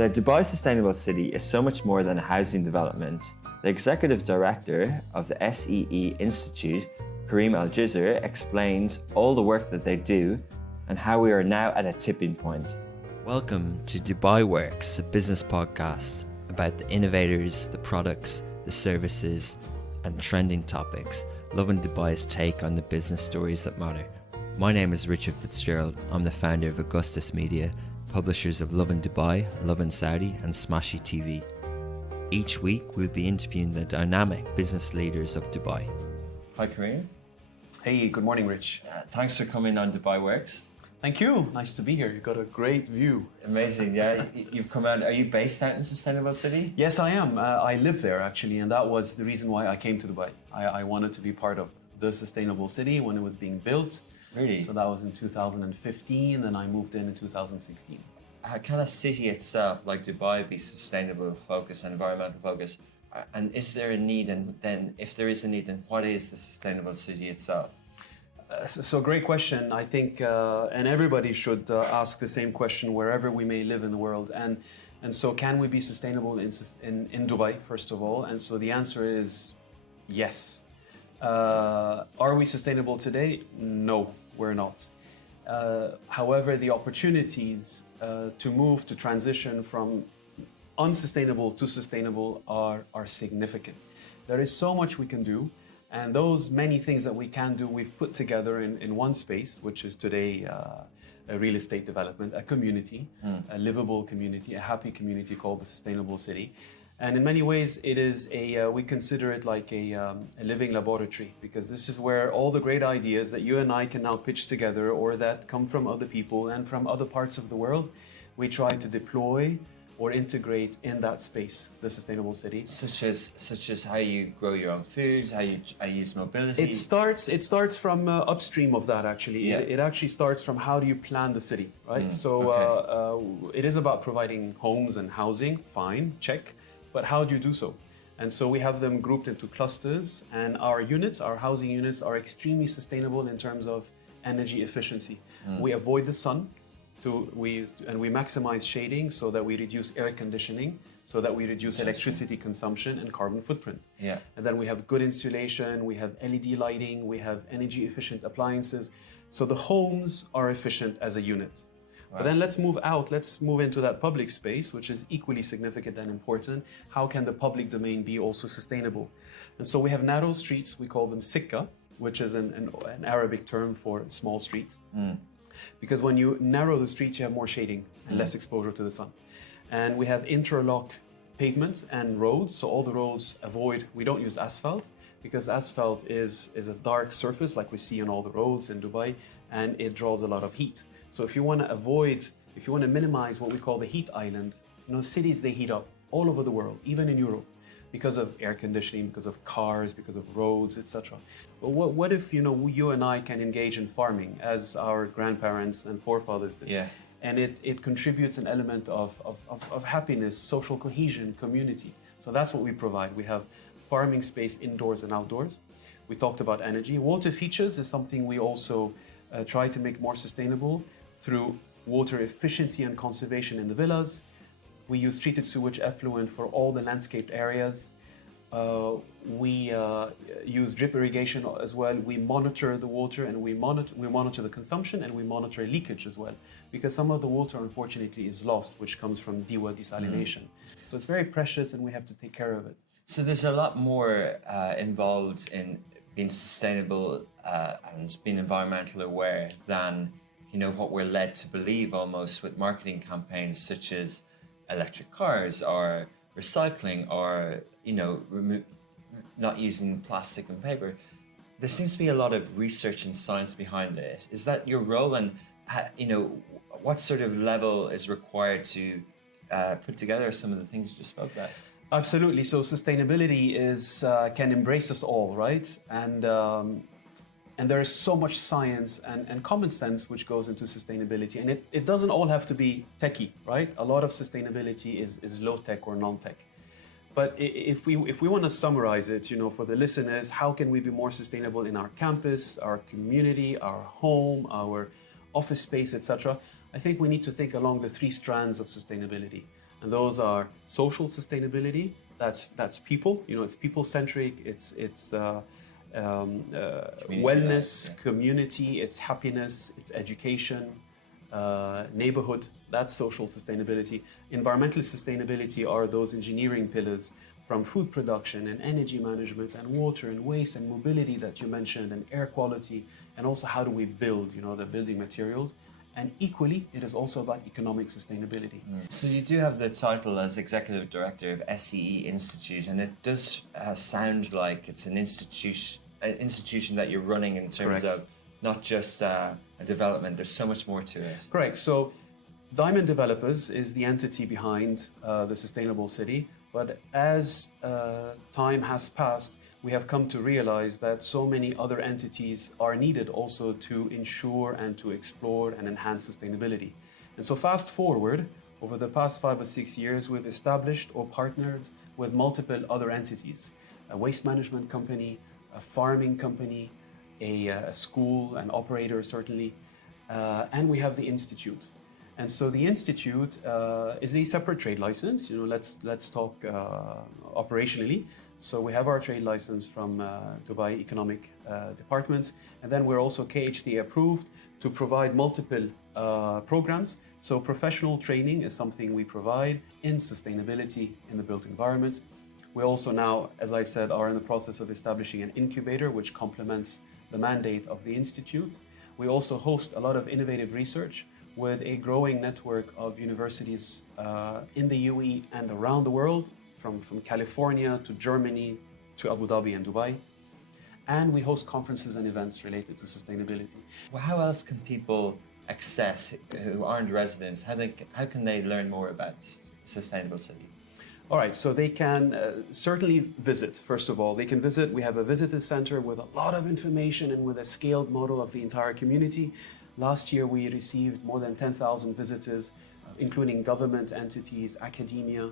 The Dubai Sustainable City is so much more than a housing development. The executive director of the SEE Institute, Karim Jisr, explains all the work that they do and how we are now at a tipping point. Welcome to Dubai Works, a business podcast about the innovators, the products, the services, and trending topics. Loving Dubai's take on the business stories that matter. My name is Richard Fitzgerald. I'm the founder of Augustus Media, publishers of Lovin Dubai, Lovin Saudi, and Smashy TV. Each week, we'll be interviewing the dynamic business leaders of Dubai. Hi, Karim. Hey, good morning, Rich. Thanks for coming on Dubai Works. Thank you. Nice to be here. You've got a great view. Amazing, yeah. You've come out. Are you based out in Sustainable City? Yes, I am. I live there, actually, and that was the reason why I came to Dubai. I wanted to be part of the Sustainable City when it was being built. Really? So that was in 2015, and I moved in 2016. Can a city itself, like Dubai, be sustainable focus and environmental focus? And is there a need? And then, if there is a need, then what is the sustainable city itself? So great question. I think, and everybody should ask the same question wherever we may live in the world. And so, can we be sustainable in Dubai, first of all? And so the answer is yes. Are we sustainable today? No, we're not. However, the opportunities to move, to transition from unsustainable to sustainable are significant. There is so much we can do, and those many things that we can do, we've put together in one space, which is today a real estate development, a community, a livable community, a happy community called the Sustainable City. And in many ways, it is we consider it like a living laboratory, because this is where all the great ideas that you and I can now pitch together, or that come from other people and from other parts of the world, we try to deploy or integrate in that space, the sustainable city. Such as how you grow your own food, how you use mobility. It starts from upstream of that, actually. Yeah. It actually starts from how do you plan the city, right? It is about providing homes and housing, fine, check. But how do you do so? And so we have them grouped into clusters, and our units, our housing units, are extremely sustainable in terms of energy efficiency. We avoid the sun, and we maximize shading so that we reduce air conditioning, so that we reduce electricity consumption and carbon footprint. Yeah. And then we have good insulation, we have LED lighting, we have energy efficient appliances. So the homes are efficient as a unit. But then let's move out, let's move into that public space, which is equally significant and important. How can the public domain be also sustainable? And so we have narrow streets, we call them sikka, which is an Arabic term for small streets. Because when you narrow the streets, you have more shading and less exposure to the sun. And we have interlock pavements and roads, so all the roads we don't use asphalt, because asphalt is a dark surface like we see on all the roads in Dubai, and it draws a lot of heat. So if you want to minimize what we call the heat island, cities, they heat up all over the world, even in Europe, because of air conditioning, because of cars, because of roads, etc. But what if, you and I can engage in farming as our grandparents and forefathers did? Yeah. And it contributes an element of happiness, social cohesion, community. So that's what we provide. We have farming space indoors and outdoors. We talked about energy. Water features is something we also try to make more sustainable through water efficiency and conservation in the villas. We use treated sewage effluent for all the landscaped areas. We use drip irrigation as well. We monitor the water, and we monitor the consumption, and we monitor leakage as well, because some of the water, unfortunately, is lost, which comes from desalination. So it's very precious, and we have to take care of it. So there's a lot more involved in being sustainable and being environmentally aware than what we're led to believe almost with marketing campaigns such as electric cars or recycling or not using plastic and paper. There seems to be a lot of research and science behind it. Is that your role, and what sort of level is required to put together some of the things you just spoke about? Absolutely. So sustainability can embrace us all, right? And there is so much science and common sense which goes into sustainability. And it doesn't all have to be techie, right? A lot of sustainability is low tech or non-tech. But if we want to summarize it, for the listeners, how can we be more sustainable in our campus, our community, our home, our office space, etc.? I think we need to think along the three strands of sustainability. and those are social sustainability. That's people. It's people-centric. It's wellness, community. It's happiness. It's education, neighborhood. That's social sustainability. Environmental sustainability are those engineering pillars from food production and energy management and water and waste and mobility that you mentioned and air quality, and also how do we build, the building materials. And equally, it is also about economic sustainability. So you do have the title as Executive Director of SEE Institute, and it does sound like it's an institution that you're running in terms of not just a development. There's so much more to it. Correct. So Diamond Developers is the entity behind the Sustainable City. But as time has passed, we have come to realize that so many other entities are needed also to ensure and to explore and enhance sustainability. And so fast forward, over the past 5 or 6 years, we've established or partnered with multiple other entities, a waste management company, a farming company, a school, an operator certainly, and we have the Institute. And so the Institute is a separate trade license. Let's talk operationally. So we have our trade license from Dubai Economic Department, and then we're also KHD approved to provide multiple programs. So professional training is something we provide in sustainability in the built environment. We also now, as I said, are in the process of establishing an incubator which complements the mandate of the Institute. We also host a lot of innovative research with a growing network of universities in the UAE and around the world, from California to Germany to Abu Dhabi and Dubai. And we host conferences and events related to sustainability. Well, how else can people access who aren't residents? How can they learn more about Sustainable City? All right, so they can certainly visit, first of all. They can visit. We have a visitor center with a lot of information and with a scaled model of the entire community. Last year, we received more than 10,000 visitors, including government entities, academia,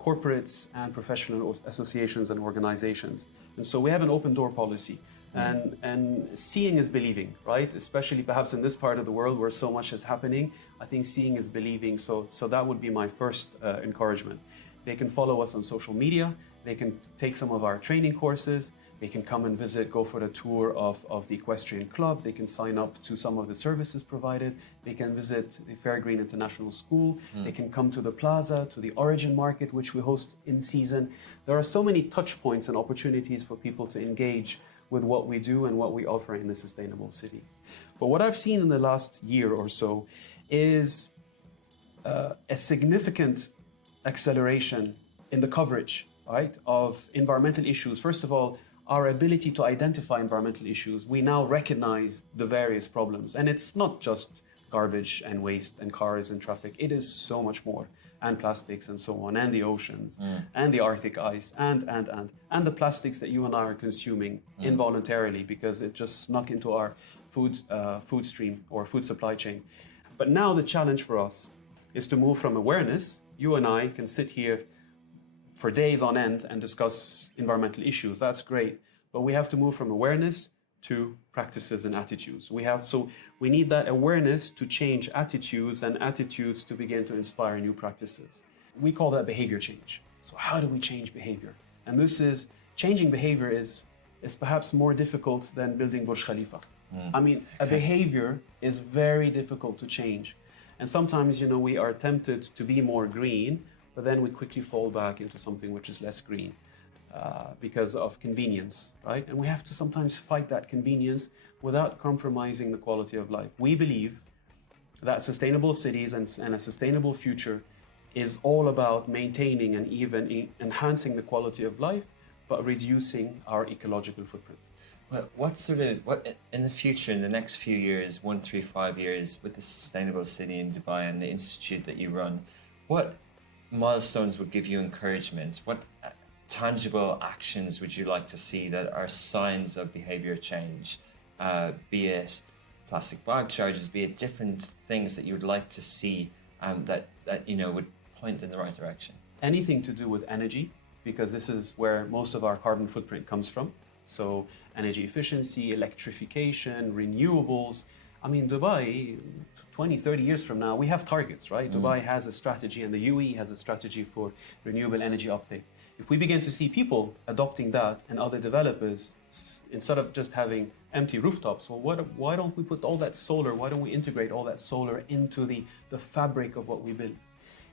corporates, and professional associations and organizations. And so we have an open door policy. And seeing is believing, right? Especially perhaps in this part of the world where so much is happening. I think seeing is believing. So that would be my first encouragement. They can follow us on social media. They can take some of our training courses. They can come and visit, go for a tour of the Equestrian Club. They can sign up to some of the services provided. They can visit the Fairgreen International School. They can come to the plaza, to the Origin Market, which we host in season. There are so many touch points and opportunities for people to engage with what we do and what we offer in the Sustainable City. But what I've seen in the last year or so is a significant acceleration in the coverage, right, of environmental issues. First of all, our ability to identify environmental issues. We now recognize the various problems. And it's not just garbage and waste and cars and traffic. It is so much more. And plastics and so on, and the oceans, and the Arctic ice, and the plastics that you and I are consuming involuntarily because it just snuck into our food stream or food supply chain. But now the challenge for us is to move from awareness. You and I can sit here for days on end and discuss environmental issues. That's great. But we have to move from awareness to practices and attitudes. We need that awareness to change attitudes and attitudes to begin to inspire new practices. We call that behavior change. So how do we change behavior? And changing behavior is perhaps more difficult than building Burj Khalifa. I mean, a behavior is very difficult to change. And sometimes, we are tempted to be more green, but then we quickly fall back into something which is less green because of convenience, right? And we have to sometimes fight that convenience without compromising the quality of life. We believe that sustainable cities and a sustainable future is all about maintaining and even enhancing the quality of life, but reducing our ecological footprint. Well, what in the future, in the next few years, 1, 3, 5 years, with the Sustainable City in Dubai and the institute that you run, what milestones would give you encouragement? What tangible actions would you like to see that are signs of behavior change? Be it plastic bag charges, be it different things that you would like to see that would point in the right direction? Anything to do with energy, because this is where most of our carbon footprint comes from. So energy efficiency, electrification, renewables. I mean, Dubai, 20, 30 years from now, we have targets, right? Dubai has a strategy and the UAE has a strategy for renewable energy uptake. If we begin to see people adopting that and other developers, instead of just having empty rooftops, well, why don't we put all that solar, why don't we integrate all that solar into the fabric of what we build?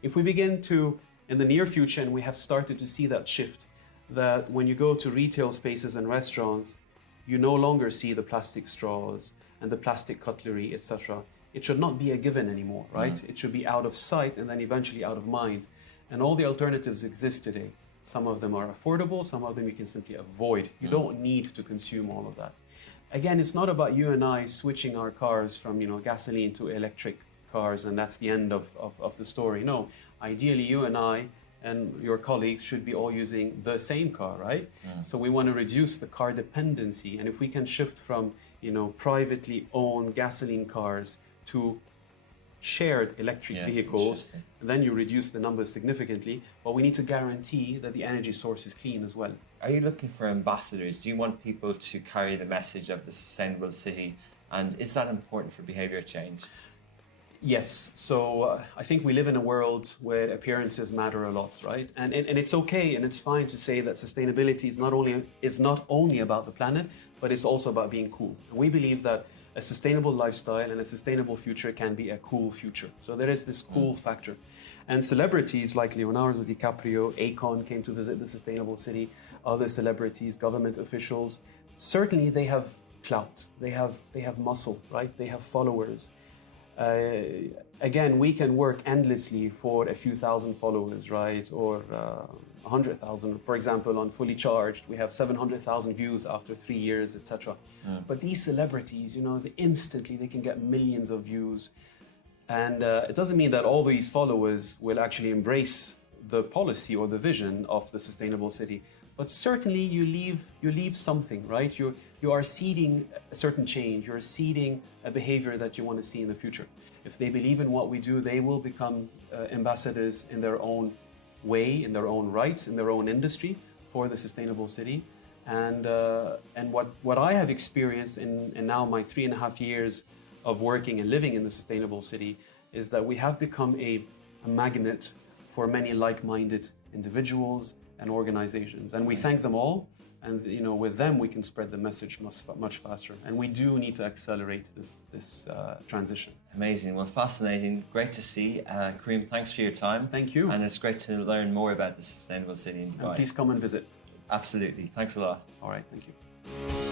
If we begin to, in the near future, and we have started to see that shift, that when you go to retail spaces and restaurants, you no longer see the plastic straws and the plastic cutlery, etc. It should not be a given anymore, right? It should be out of sight and then eventually out of mind. And all the alternatives exist today. Some of them are affordable, some of them you can simply avoid. You don't need to consume all of that. Again, it's not about you and I switching our cars from gasoline to electric cars and that's the end of the story. No, ideally you and I and your colleagues should be all using the same car, right? So we want to reduce the car dependency, and if we can shift from privately owned gasoline cars to shared electric vehicles, and then you reduce the numbers significantly, but we need to guarantee that the energy source is clean as well. Are you looking for ambassadors? Do you want people to carry the message of the sustainable city, and is that important for behaviour change? Yes, so I think we live in a world where appearances matter a lot, right? And it's okay and it's fine to say that sustainability is not only about the planet, but it's also about being cool. And we believe that a sustainable lifestyle and a sustainable future can be a cool future. So there is this cool factor. And celebrities like Leonardo DiCaprio, Akon came to visit the sustainable city, other celebrities, government officials, certainly they have clout, they have muscle, right? They have followers. Again, we can work endlessly for a few thousand followers, right? Or 100,000, for example, on Fully Charged, we have 700,000 views after 3 years, etc. But these celebrities, instantly they can get millions of views. And it doesn't mean that all these followers will actually embrace the policy or the vision of the sustainable city. But certainly you leave something, right? You are seeding a certain change. You're seeding a behavior that you want to see in the future. If they believe in what we do, they will become ambassadors in their own way, in their own rights, in their own industry for the sustainable city. And what I have experienced in now my 3.5 years of working and living in the sustainable city is that we have become a magnet for many like-minded individuals and organizations, and we thank them all. And with them we can spread the message much faster. And we do need to accelerate this transition. Amazing. Well, fascinating. Great to see. Karim, thanks for your time. Thank you. And it's great to learn more about the sustainable city in Dubai. And please come and visit. Absolutely. Thanks a lot. All right. Thank you.